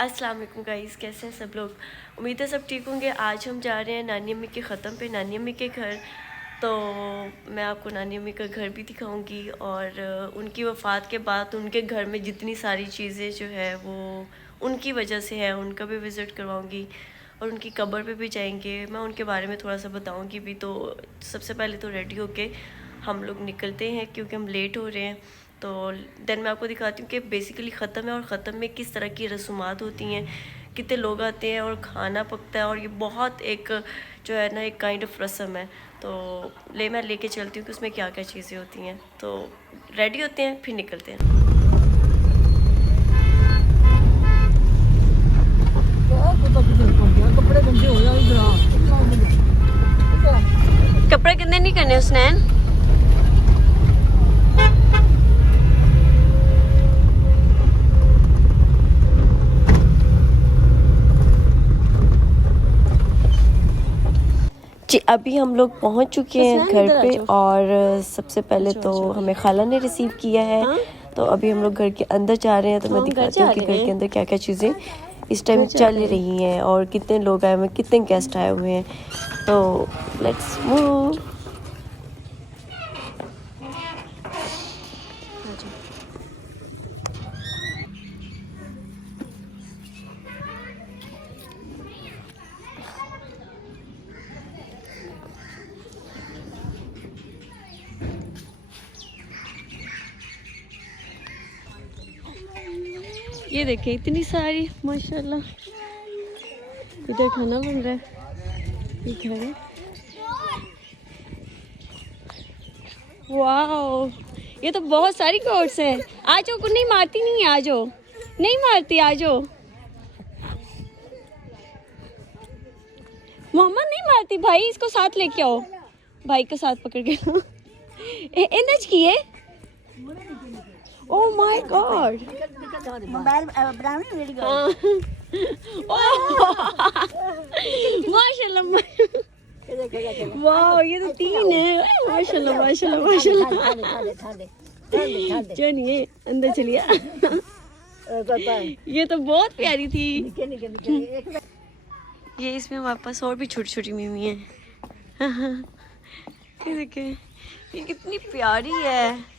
अस्सलाम वालेकुम गाइस, कैसे हैं सब लोग। उम्मीद है सब ठीक होंगे। आज हम जा रहे हैं नानी अम्मी के ख़त्म पे, नानी अम्मी के घर। तो मैं आपको नानी अम्मी का घर भी दिखाऊंगी और उनकी वफ़ात के बाद उनके घर में जितनी सारी चीज़ें जो है वो उनकी वजह से है, उनका भी विज़िट करवाऊंगी और उनकी कब्र पे भी जाएंगे। मैं उनके बारे में थोड़ा सा बताऊंगी भी। तो सबसे पहले तो रेडी होके हम लोग निकलते हैं क्योंकि हम लेट हो रहे हैं। तो देन मैं आपको दिखाती हूँ कि बेसिकली ख़त्म है और ख़त्म में किस तरह की रसूमात होती हैं, कितने लोग आते हैं और खाना पकता है, और ये बहुत एक जो है ना एक काइंड ऑफ रस्म है। तो मैं लेके चलती हूँ कि उसमें क्या क्या चीज़ें होती हैं। तो रेडी होते हैं फिर निकलते हैं। कपड़े कितने नहीं करने उसने। जी अभी हम लोग पहुंच चुके हैं घर पे और सबसे पहले तो हमें खाला ने रिसीव किया है। तो अभी हम लोग घर के अंदर जा रहे हैं। तो मैं दिखाती हूँ कि घर के अंदर क्या क्या चीज़ें इस टाइम चल रही हैं और कितने लोग आए हुए हैं, कितने गेस्ट आए हुए हैं। तो लेट्स मूव। ये देखे इतनी सारी माशाल्लाह। इधर खाना बन रहा है, ये घर है। वाओ, ये तो बहुत सारी कोट्स हैं। आ जाओ, को नहीं मारती नहीं, आ जाओ, नहीं मारती, आ जाओ। मोहम्मद नहीं मारती भाई, इसको साथ लेके आओ, भाई को साथ पकड़ के। इंदज की है। ओह माय गॉड, मोबाइल माशाल्लाह। वाह, ये तो 3 है। माशाल्लाह माशाल्लाह माशाल्लाह। चलिए अंदर चलिए। ये तो बहुत प्यारी थी। ये इसमें हमारे पास और भी छोटी छोटी मिमी है। ये देखिए, ये कितनी प्यारी है।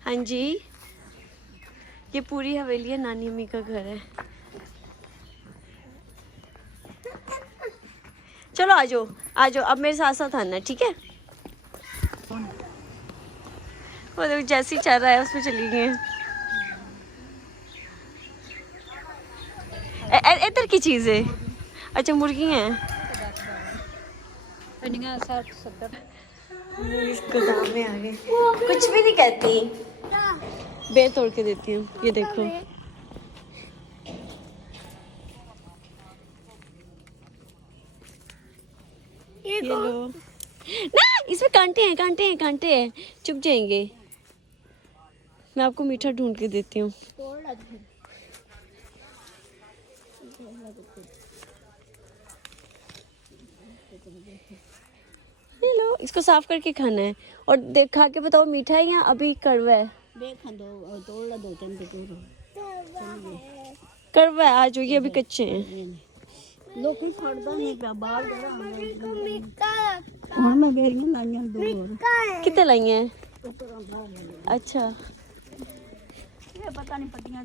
हाँ जी, ये पूरी हवेली है, नानी अम्मी का घर है। चलो आ जाओ आ जाओ, अब मेरे साथ साथ आना, ठीक है। वो देखो जैसे ही चल रहा है उसमें चली गई। इधर की चीज है। अच्छा मुर्गी हैं। इस गोदाम में आ गए, कुछ भी नहीं कहती। बेर तोड़ के देती हूँ, ये देखो। ये लो ना, इसमें कांटे हैं, कांटे हैं, कांटे हैं, चुप जाएंगे। मैं आपको मीठा ढूंढ के देती हूँ। ये लो, इसको साफ करके खाना है और देख खा के बताओ मीठा है या अभी कड़वा है। कड़वा है, आज ये अभी कच्चे हैं। कितने लाई हैं? अच्छा, पता नहीं, पट्टियां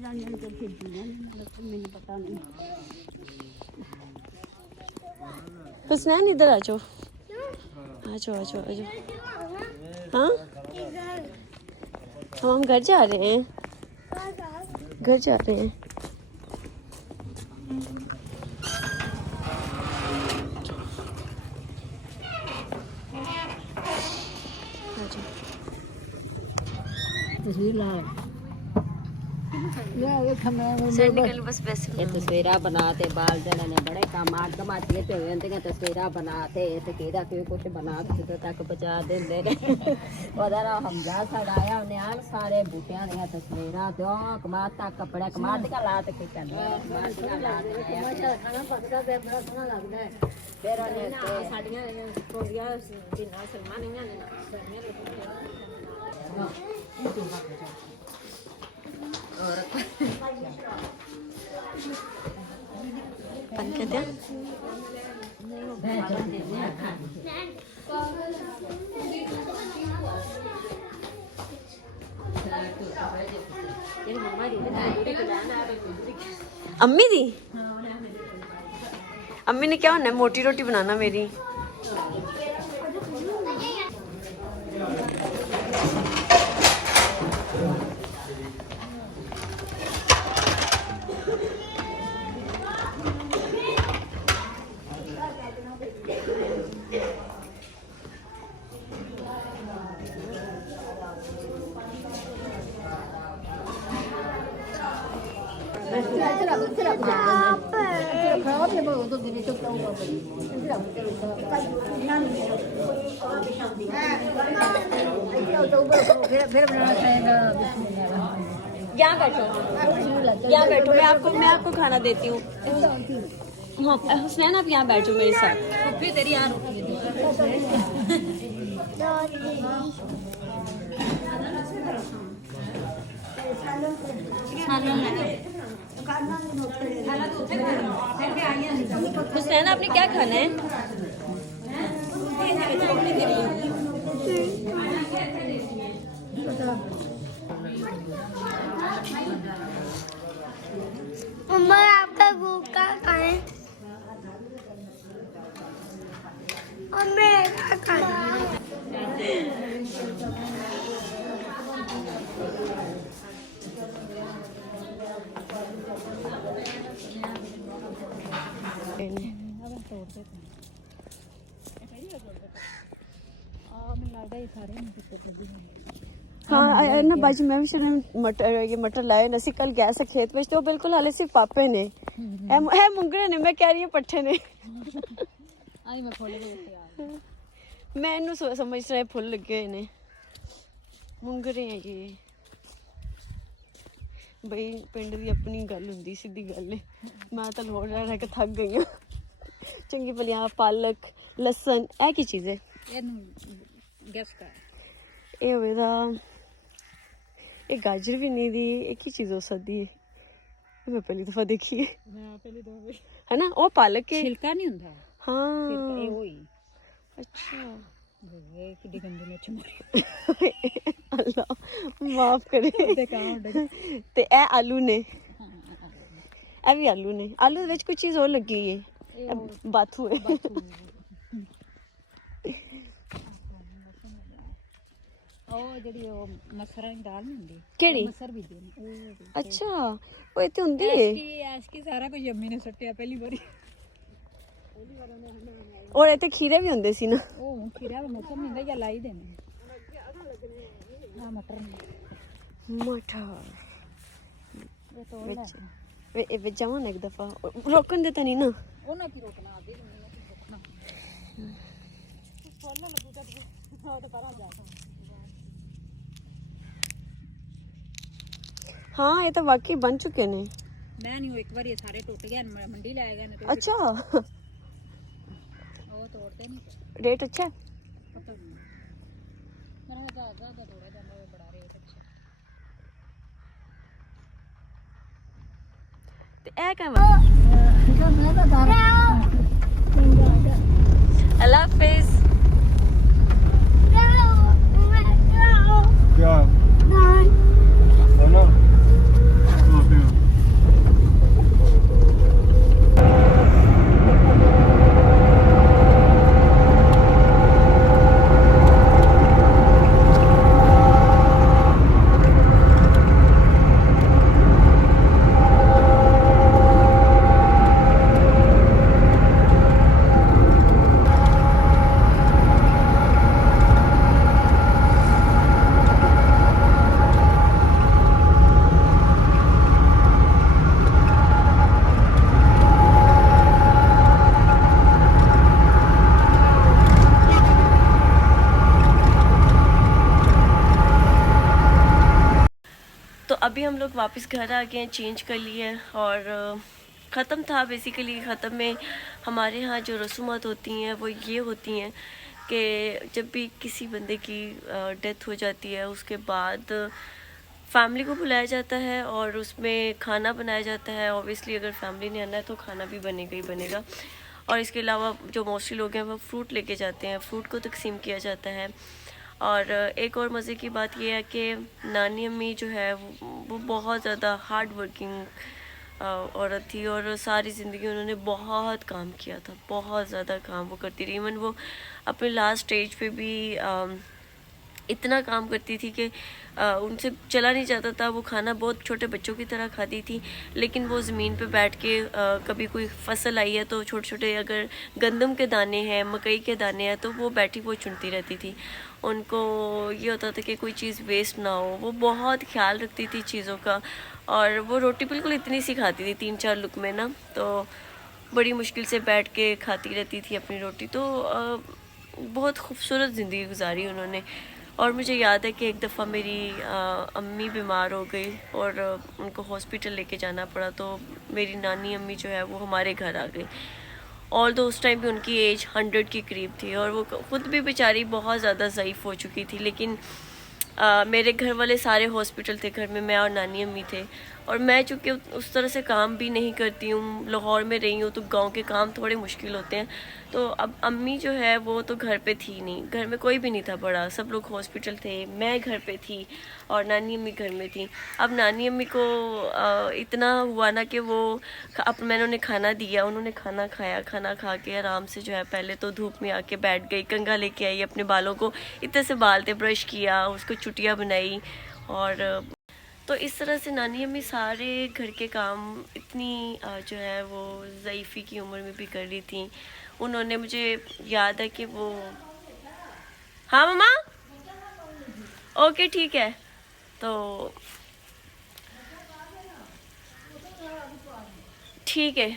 बस नैन इधर आ जाओ, आ जाओ आ जाओ आ जाओ। हाँ हम घर जा रहे हैं, घर जा रहे हैं। बस वैसे तस्वीरा बनाते बाल जने ने बड़े काम आट कमाती पे होंदियां तस्वीरा बनाते ते केदा के कुछ बना के तक पहुंचा देंदे ने। ओदा ना हमजा सड़ाया उन्हें आन सारे बूटियां दी तस्वीरा दो कमाता कपड़े कमात का लात के चल खाना पकदा ते बड़ा सोहना लगदा है। ਫਿਰ ਉਹਨੇ ਸਾਡੀਆਂ ਕੋਰੀਆ ਦਿਨਾਂ ਸਲਮਾਨੀਆਂ ਨੇ ਸਾਡੀਆਂ बंद कर दिया। अम्मी दी अम्मी ने क्या होना है मोटी रोटी बनाना मेरी। यहाँ बैठो मैं आपको खाना देती हूँ। हाँ हुसैन आप यहाँ बैठो मेरे साथ। फिर तेरी यहाँ हुसैन आपने क्या खाना है? मम्मा आपका गुक्का खाए और मेरा खाना। हाँ ना बाजी मैं भी मटर लाए न कल गया से खेत में तो बिल्कुल हाले सिर्फ पापे ने है मुंगरे ने मैं कह रही हूँ पट्ठे ने मैं इनू समझ रहा फुल लगे हुए ने मुंगरे हैं ये बई पिंड दी अपनी गल हुंदी सीधी गल है। मैं तो लोड़ रह के थक गई हूँ। चंगी भलिया पालक लसन है की चीज़ है ये होवेगा ये गाजर भी नहीं दी एक ही चीज हो सकती है। मैं पहली दफा देखी है है ना वो पालक के छिलका नहीं होता। हाँ छिलका वही अच्छा कितनी गंदी मिर्च मारी अल्लाह माफ करे ते ए आलू ने ए भी आलू ने आलू दे विच कोई चीज और लगी है बाथू है ਉਹ ਜਿਹੜੀ ਉਹ ਮਸਰਾਂ ਦੀ ਦਾਲ ਨਹੀਂ ਹੁੰਦੀ ਕਿਹੜੀ ਮਸਰ ਬੀਜਦੇ ਨੇ ਅੱਛਾ ਉਹ ਇੱਥੇ ਹੁੰਦੀ ਹੈ ਐਸਕੀ ਸਾਰਾ ਕੁਝ ਅੰਮੀ ਨੇ ਸੱਟਿਆ ਪਹਿਲੀ ਵਾਰੀ ਔਰ ਇੱਥੇ ਖੀਰੇ ਵੀ ਹੁੰਦੇ ਸੀ ਨਾ ਉਹ ਖੀਰਾ ਦਾ ਮੌਸਮ ਨਹੀਂ ਹੁੰਦਾ ਜਾਂ ਲਾਈ ਦੇਣੇ ਆ ਮਟਰ ਮਟਰ ਇਹ ਤੋੜ ਲੈ ਇਹ ਵਿੱਚ ਜਾਵਾਂ ਨਾ ਇੱਕ ਦਫਾ ਰੋਕਣ ਦੇ ਤਾਂ ਨਹੀਂ ਨਾ ਉਹਨਾਂ ਕੀ ਰੋਕਣਾ ਆਦੇ ਉਹਨਾਂ ਕੀ ਰੋਕਣਾ ਸੋਨਾ ਲੱਗੂ ਤਾਂ ਉਹ ਤਾਂ ਪਰਾਂ ਜਾ हाँ ये तो वाकई बन चुके ने मैं नहीं हूँ एक बार ये सारे टूट गए मंडी लाए गए तो अच्छा वो तोड़ते नहीं रेट अच्छा है पता नहीं मेरा ज्यादा थोड़ा जाना है बड़ा रेट अच्छा ते ए का अल्लाह हाफिज क्या है ना तो अभी हम लोग वापस घर आ गए हैं चेंज कर लिए और ख़त्म था बेसिकली। ख़त्म में हमारे यहाँ जो रसूमात होती हैं वो ये होती हैं कि जब भी किसी बंदे की डेथ हो जाती है उसके बाद फैमिली को बुलाया जाता है और उसमें खाना बनाया जाता है। ऑब्वियसली अगर फैमिली ने आना है तो खाना भी बनेगा ही बनेगा। और इसके अलावा जो मोस्टली लोग हैं वो फ्रूट लेके जाते हैं, फ्रूट को तकसीम किया जाता है। और एक और मज़े की बात यह है कि नानी अम्मी जो है वो बहुत ज़्यादा हार्ड वर्किंग औरत थी और सारी ज़िंदगी उन्होंने बहुत काम किया था, बहुत ज़्यादा काम वो करती रही। इवन वो अपने लास्ट स्टेज पे भी इतना काम करती थी कि उनसे चला नहीं जाता था। वो खाना बहुत छोटे बच्चों की तरह खाती थी, लेकिन वो ज़मीन पे बैठ के कभी कोई फसल आई है तो छोटे छोटे अगर गंदम के दाने हैं, मकई के दाने हैं, तो वो बैठी वो चुनती रहती थी। उनको ये होता था कि कोई चीज़ वेस्ट ना हो। वो बहुत ख्याल रखती थी चीज़ों का। और वो रोटी बिल्कुल इतनी सी खाती थी, 3-4 लुक़मे ना, तो बड़ी मुश्किल से बैठ के खाती रहती थी अपनी रोटी। तो बहुत खूबसूरत ज़िंदगी गुजारी उन्होंने। और मुझे याद है कि एक दफ़ा मेरी अम्मी बीमार हो गई और उनको हॉस्पिटल लेके जाना पड़ा, तो मेरी नानी अम्मी जो है वो हमारे घर आ गई। और तो उस टाइम भी उनकी एज 100 के करीब थी और वो ख़ुद भी बेचारी बहुत ज़्यादा ज़ईफ़ हो चुकी थी। लेकिन मेरे घर वाले सारे हॉस्पिटल थे, घर में मैं और नानी अम्मी थे। और मैं चूँकि उस तरह से काम भी नहीं करती हूँ, लाहौर में रही हूँ, तो गांव के काम थोड़े मुश्किल होते हैं। तो अब अम्मी जो है वो तो घर पे थी नहीं, घर में कोई भी नहीं था बड़ा, सब लोग हॉस्पिटल थे, मैं घर पे थी और नानी अम्मी घर में थी। अब नानी अम्मी को इतना हुआ ना कि वो अब मैंने उन्हें खाना दिया, उन्होंने खाना खाया, खाना खा के आराम से जो है पहले तो धूप में आके बैठ गई, कंघा लेके आई, अपने बालों को इतने से बाल थे, ब्रश किया, उसको चुटिया बनाई। और तो इस तरह से नानी अम्मी सारे घर के काम इतनी जो है वो ज़ईफ़ी की उम्र में भी कर रही थी। उन्होंने, मुझे याद है कि वो, हाँ मम्मा, ओके ठीक है। तो ठीक है,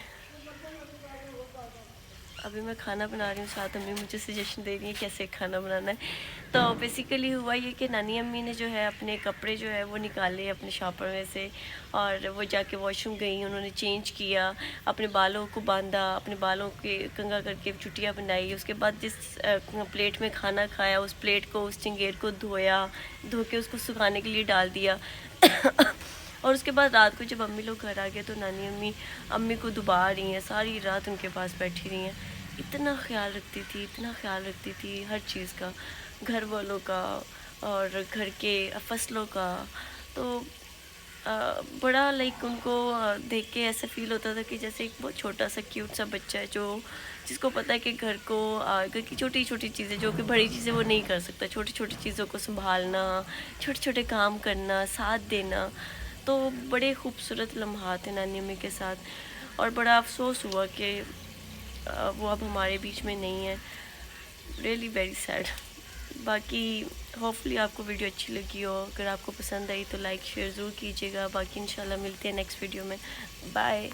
अभी मैं खाना बना रही हूँ, साथ अम्मी मुझे सजेशन दे रही है कैसे खाना बनाना है। तो बेसिकली हुआ ये कि नानी अम्मी ने जो है अपने कपड़े जो है वो निकाले अपने शॉपर में से और वो जाके वॉशरूम गई, उन्होंने चेंज किया, अपने बालों को बांधा, अपने बालों के कंघा करके चुटिया बनाई। उसके बाद जिस प्लेट में खाना खाया उस प्लेट को, उस चिंगेर को धोया, धो के उसको सुखाने के लिए डाल दिया। और उसके बाद रात को जब अम्मी लोग घर आ गए तो नानी अम्मी अम्मी को दुबा रही हैं, सारी रात उनके पास बैठी रही हैं। इतना ख्याल रखती थी, इतना ख्याल रखती थी हर चीज़ का, घर वालों का और घर के फसलों का। तो बड़ा लाइक उनको देख के ऐसा फील होता था कि जैसे एक बहुत छोटा सा क्यूट सा बच्चा है जो जिसको पता है कि घर को घर की छोटी छोटी चीज़ें, जो कि बड़ी चीज़ें वो नहीं कर सकता, छोटी छोटी चीज़ों को संभालना, छोटे छोटे काम करना, साथ देना। तो बड़े खूबसूरत लम्हात हैं नानी अम्मी के साथ। और बड़ा अफसोस हुआ कि वो अब हमारे बीच में नहीं है। Really very sad. बाकी होपफुली आपको वीडियो अच्छी लगी हो, अगर आपको पसंद आई तो लाइक शेयर ज़रूर कीजिएगा। बाकी इंशाल्लाह मिलते हैं नेक्स्ट वीडियो में। बाय।